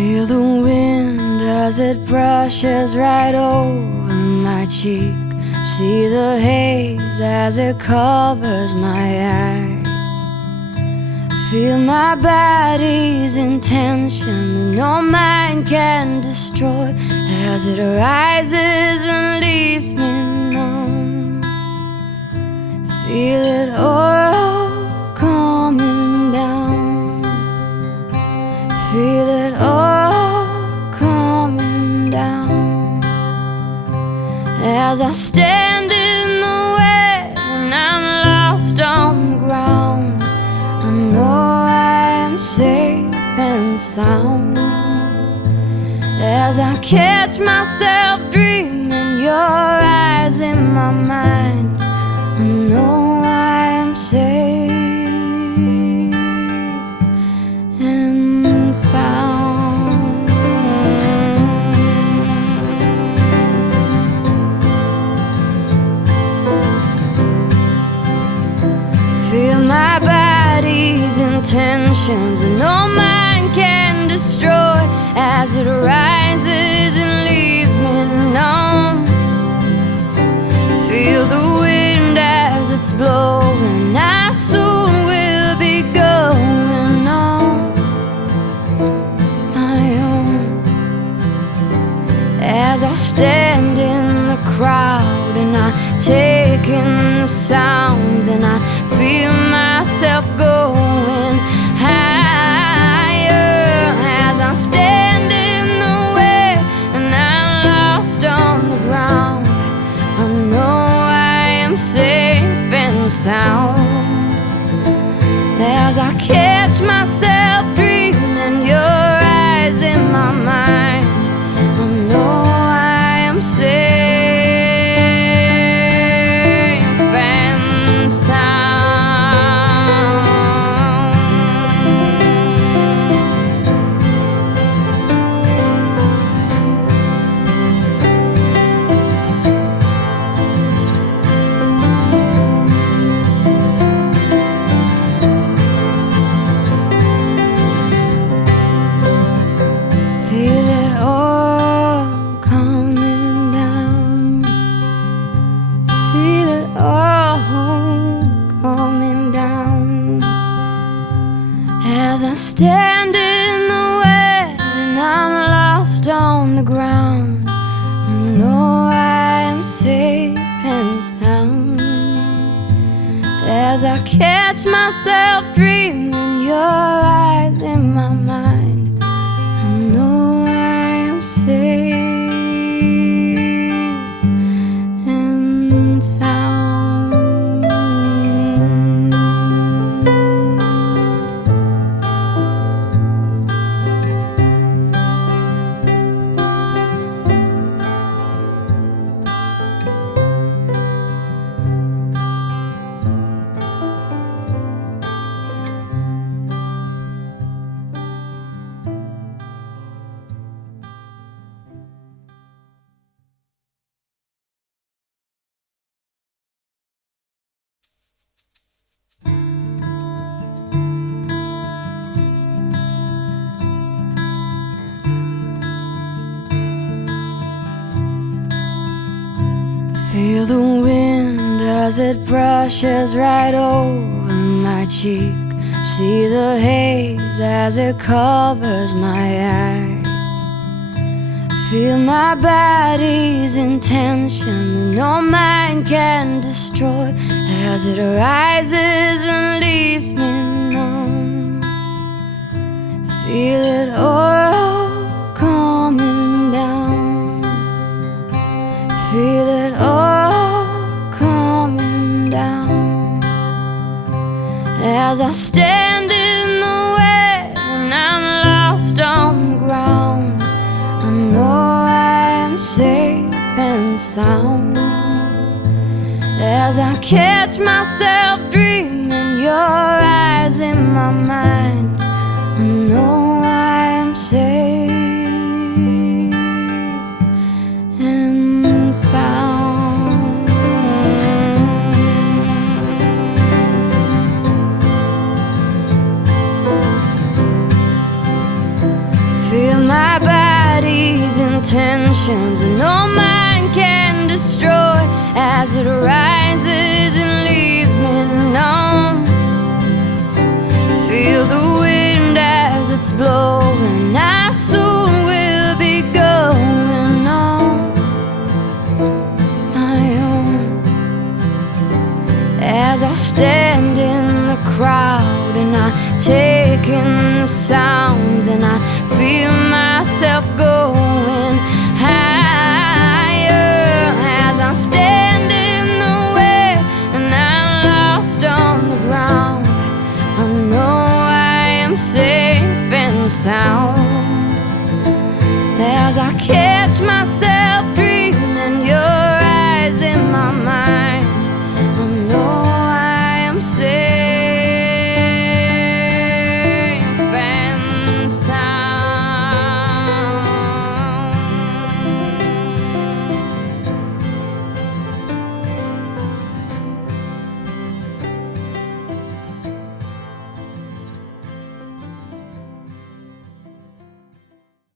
Feel the wind as it brushes right over my cheek. See the haze as it covers my eyes. Feel my body's intention, no mind can destroy, as it rises and leaves me numb. Feel it all coming down. Feel it all coming down. As I stand in the wet and I'm lost on the ground, I know I am safe and sound. As I catch myself dreaming, your eyes in my mind, I know I am safe and sound. Feel my body's intentions, and no mind can destroy, as it rises and leaves me numb. Feel the wind as it's blowing, I soon will be going on my own. As I stand in the crowd and I take in the sounds, and I feel myself going higher. As I stand in the way and I'm lost on the ground, I know I am safe and sound. As I catch myself dreaming, your eyes in my mind, I know I am safe and sound. Feel it all coming down. Feel it all coming down. As I stand in the wet and I'm lost on the ground, I know I am safe and sound. As I catch myself dreaming, your eyes in my mind, I know I am safe and sound. Feel the wind as it brushes right over my cheek. See the haze as it covers my eyes. Feel my body's intention, no mind can destroy, as it rises and leaves me numb. Feel it all coming down. Feel it all coming down. As I stand in the wet and I'm lost on the ground, I know I am safe and sound. As I catch myself dreaming, your eyes in my mind, I know I am safe and sound. Feel my intentions no mind can destroy. As it rises and leaves me numb, feel the wind as it's blowing. I soon will be going on my own. As I stand in the crowd and I take in the sounds, and I feel myself going higher. As I stand in the way and I'm lost on the ground, I know I am safe and sound. As I catch myself